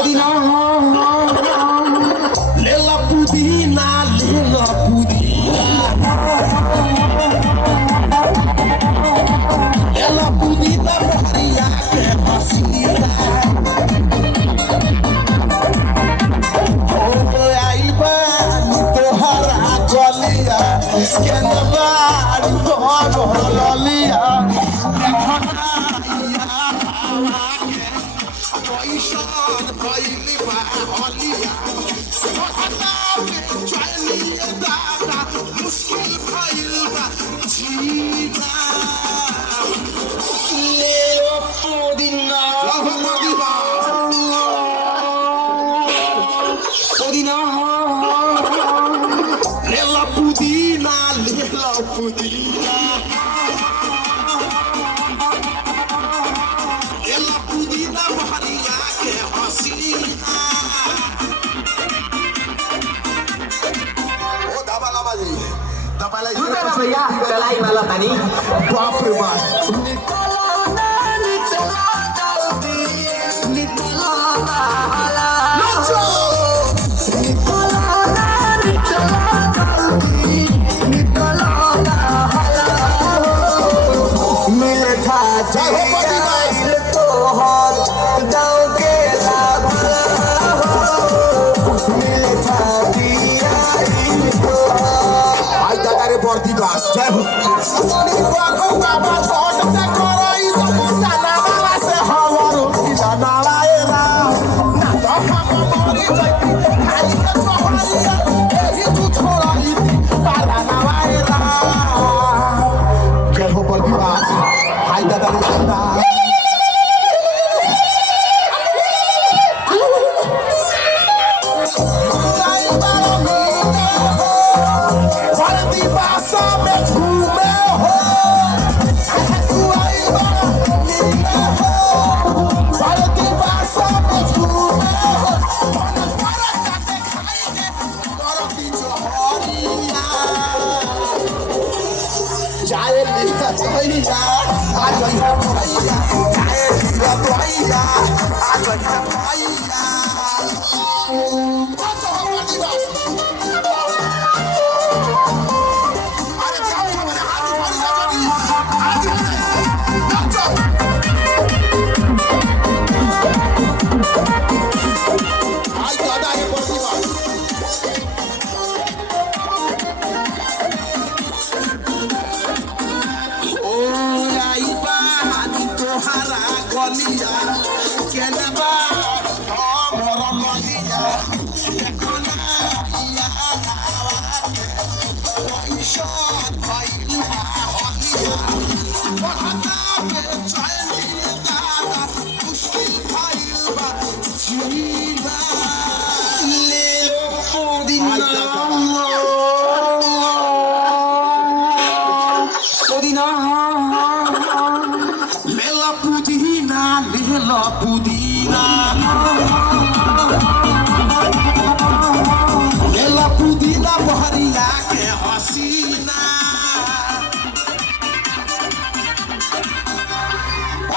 पुदीना लेला पुदीना लेला पुदीना लेला पुदीना हरिया के हसीना हो आइल बा तोहरा गलिया के नबार तो ललिया भैया चलाई वाला पानी बाप रे बाप जय हो बाबा छोट से करई सना बाबा से हवरो की नारायणा ना तो हम मोरी जैती खाली तो छोड़िया एही तू छोड़ई पाला नारायणा जय हो प्रतिभा हाय दादा रे दादा पुदीना बहरिया के हसीना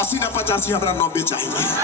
80 ना 85 हमरा 90 चाहिए।